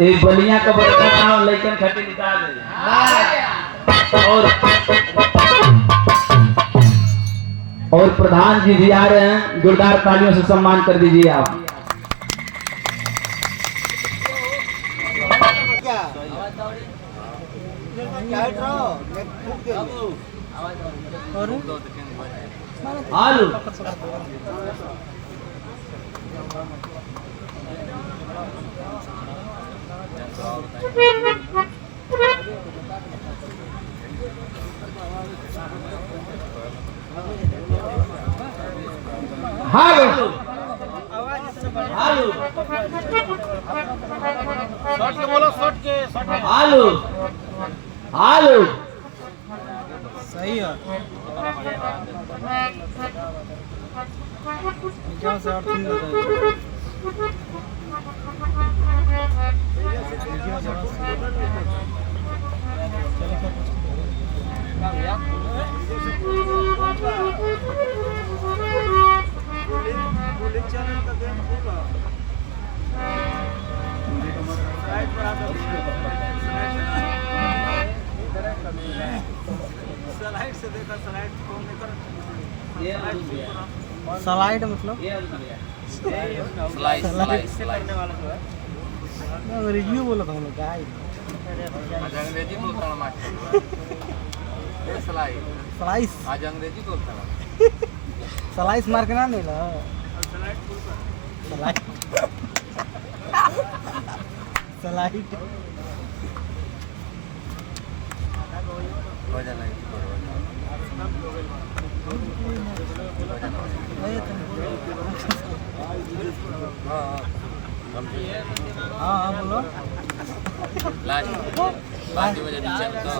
एक बलिया का बड़का नाम लेकिन खटी निकाल और प्रधान जी भी आ रहे हैं, जोरदार तालियों से सम्मान कर दीजिए आप। आलू हालो आलू शॉट के बोलो, शॉट के आलू आलू सही है। क्या से 8 3 स्लाइड मतलब रिव्यू बोला था हम लोग का अंग्रेजी बोलता हूँ स्लाइस आज अंग्रेजी बोलता हूँ स्लाइस मार के ना ले ला स्लाइड स्लाइड हो जाना हाँ बोलो लास्ट बजे नीचे तो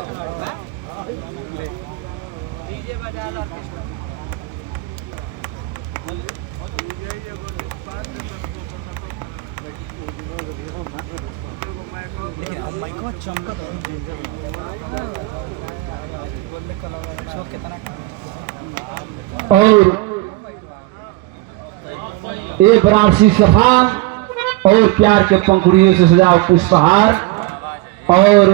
लेकिन अब माइक में चमका तो कितना और एक बनारसी सफान और प्यार के पंखुड़ियों से सजा पुष्पहार और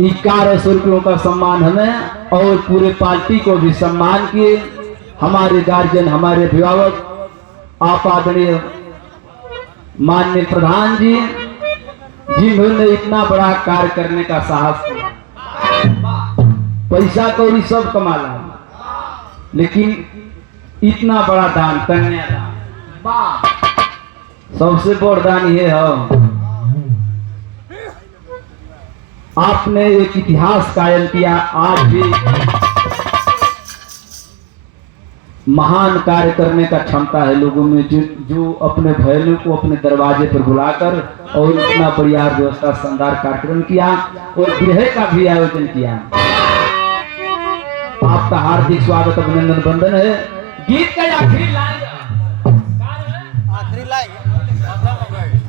1100 रुपयों का सम्मान हमें और पूरे पार्टी को भी सम्मान किए। हमारे गार्जियन, हमारे अभिभावक, आप आदरणीय माननीय प्रधान जी जिन्होंने इतना बड़ा कार्य करने का साहस किया। पैसा कौड़ी सब कमाला लेकिन इतना बड़ा दान, कन्यादान सबसे बड़ा दान ये है। आपने एक इतिहास कायम किया। आज भी महान कार्य करने का क्षमता है लोगों में, जो अपने भैलों को अपने दरवाजे पर बुलाकर और इतना बढ़िया व्यवस्था, शानदार कार्यक्रम किया और गृह का भी आयोजन किया। आपका हार्दिक स्वागत, अभिनंदन, वंदन है। गीत का आखिरी लाइन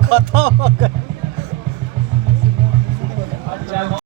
खत्म हो गए।